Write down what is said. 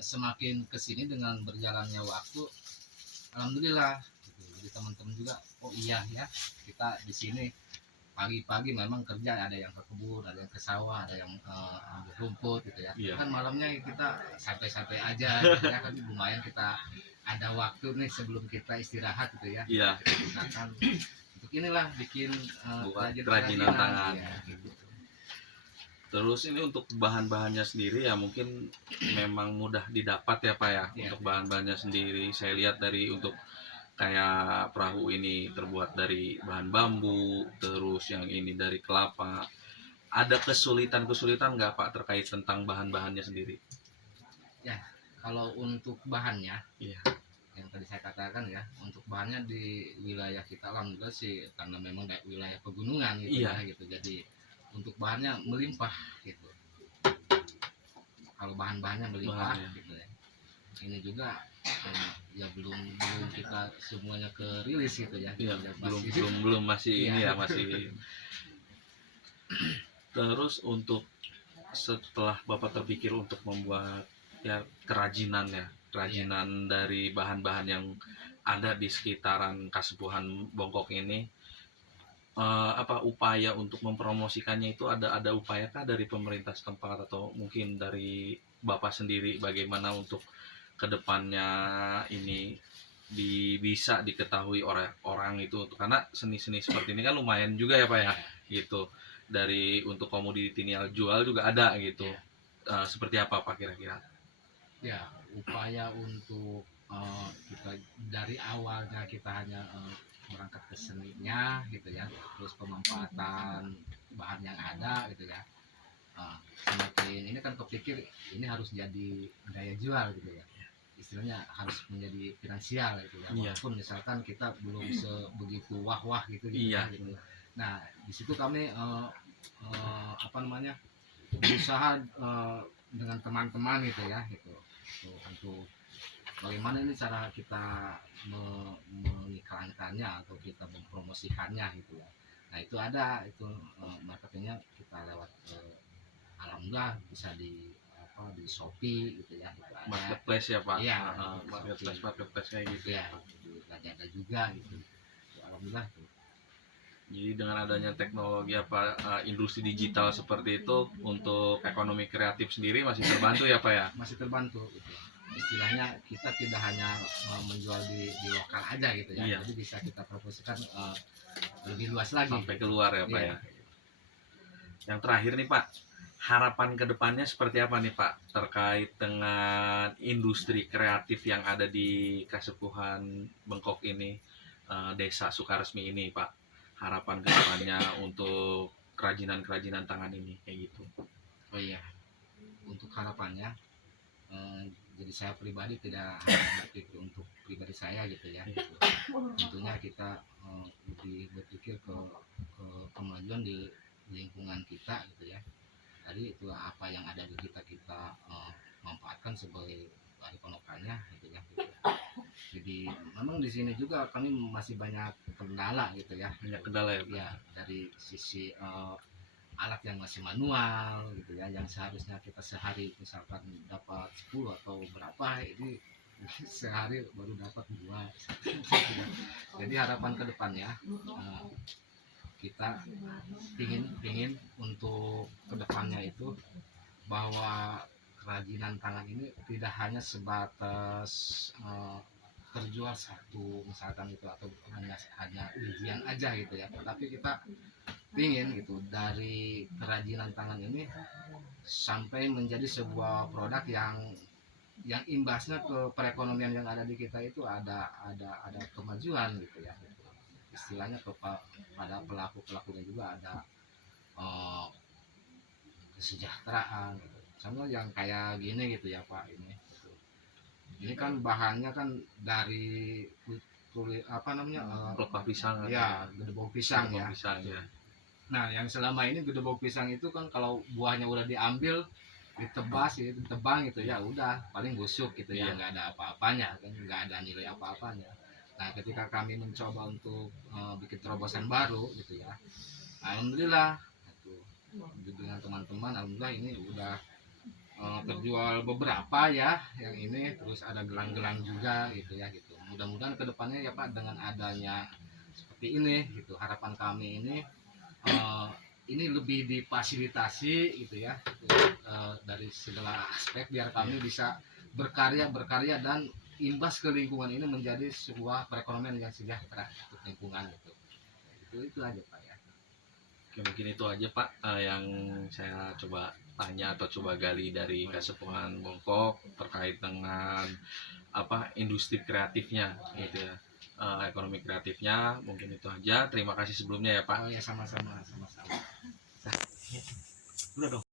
semakin kesini dengan berjalannya waktu, alhamdulillah gitu. Jadi teman-teman juga, oh iya ya, kita di sini pagi-pagi memang kerja, ada yang ke kebun, ada yang ke sawah, ada yang ambil rumput gitu ya. Iya. Kan malamnya kita santai-santai aja gitu ya, kan lumayan kita ada waktu nih sebelum kita istirahat gitu ya. Iya. Kita gunakan untuk inilah bikin Buat kerajinan tangan. ya, gitu. Terus ini untuk bahan-bahannya sendiri ya mungkin memang mudah didapat ya Pak ya. Iya. Untuk bahan-bahannya sendiri saya lihat dari untuk kayak perahu ini terbuat dari bahan bambu, terus yang ini dari kelapa. Ada kesulitan-kesulitan nggak Pak terkait tentang bahan-bahannya sendiri? Ya, kalau untuk bahannya, Iya. yang tadi saya katakan ya, untuk bahannya di wilayah kita alhamdulillah sih karena memang wilayah pegunungan gitu Iya. ya gitu. Jadi untuk bahannya melimpah gitu. Kalau bahan-bahannya melimpah gitu ya. Ini juga ya belum kita semuanya kerilis gitu ya. Iya, Masih, belum masih iya. ini ya masih. Terus untuk setelah Bapak terpikir untuk membuat ya kerajinan dari bahan-bahan yang ada di sekitaran Kasepuhan Bongkok ini, apa upaya untuk mempromosikannya itu ada upayakah dari pemerintah setempat atau mungkin dari Bapak sendiri bagaimana untuk kedepannya ini bisa diketahui orang itu, karena seni-seni seperti ini kan lumayan juga ya Pak ya gitu, dari untuk komoditi nilai jual juga ada gitu. Seperti apa Pak kira-kira? Ya, upaya untuk kita dari awalnya kita hanya berangkat ke seninya gitu ya, terus pemanfaatan bahan yang ada gitu ya. Semakin ini kan kepikir ini harus jadi daya jual gitu ya, istilahnya harus menjadi finansial gitu ya. Walaupun misalkan kita belum sebegitu wah gitu Iya. ya, gitu. Nah di situ kami berusaha dengan teman-teman gitu ya gitu untuk bagaimana ini cara kita mengiklankannya atau kita mempromosikannya gitu ya. Nah itu ada itu marketingnya kita lewat alhamdulillah bisa di Shopee gitu ya. Marketplace ya Pak. Iya, marketplace kayak gitu ya. Ada juga gitu. Alhamdulillah tuh. Jadi dengan adanya teknologi industri digital seperti itu untuk ekonomi kreatif sendiri masih terbantu ya Pak ya? Masih terbantu gitu. Istilahnya kita tidak hanya menjual di lokal aja gitu ya. Iya. Jadi bisa kita promosikan lebih luas lagi sampai keluar ya Pak iya. Ya. Yang terakhir nih Pak, harapan kedepannya seperti apa nih Pak terkait dengan industri kreatif yang ada di Kasepuhan Bengkok ini, Desa Sukaresmi ini Pak? Harapan kedepannya untuk kerajinan tangan ini kayak gitu. Oh iya, untuk harapannya jadi saya pribadi tidak hanya berpikir untuk pribadi saya gitu ya gitu. Tentunya kita lebih berpikir ke kemajuan di lingkungan kita gitu ya. Tadi itu apa yang ada di kita manfaatkan sebagai panutannya gitu ya gitu. Jadi memang di sini juga kami masih banyak kendala gitu ya. Banyak kendala ya Pak? Ya dari sisi alat yang masih manual gitu ya, yang seharusnya kita sehari misalkan dapat 10 atau berapa, ini sehari baru dapat 2. Jadi harapan kedepannya kita ingin untuk kedepannya itu bahwa kerajinan tangan ini tidak hanya sebatas terjual satu misalkan itu atau hanya ujian aja gitu ya, tapi kita ingin gitu dari kerajinan tangan ini sampai menjadi sebuah produk yang imbasnya ke perekonomian yang ada di kita itu ada kemajuan gitu ya. Istilahnya pada pelakunya juga ada kesejahteraan gitu. Sama yang kayak gini gitu ya Pak, ini kan bahannya kan dari pelepah pisang ya, gedebok pisang ya. Ya. Nah yang selama ini gedebok pisang itu kan kalau buahnya udah diambil ditebas ya, ditebang gitu ya udah paling busuk gitu ya, nggak ada apa-apanya kan, nggak ada nilai apa-apanya. Nah ketika kami mencoba untuk bikin terobosan baru gitu ya, alhamdulillah itu dengan teman-teman alhamdulillah ini udah terjual beberapa ya yang ini, terus ada gelang-gelang juga gitu ya gitu. Mudah-mudahan kedepannya ya Pak, dengan adanya seperti ini gitu, harapan kami eh, ini lebih difasilitasi gitu ya, dari segala aspek biar kami bisa berkarya dan imbas ke lingkungan ini menjadi sebuah perekonomian yang sejahtera untuk lingkungan gitu. Itu aja Pak ya. Oke, mungkin itu aja Pak yang saya coba tanya atau coba gali dari Kasepuhan Bongkok terkait dengan apa industri kreatifnya gitu ya. Ekonomi kreatifnya mungkin itu aja. Terima kasih sebelumnya ya Pak. Oh ya, sama-sama. Udah dong.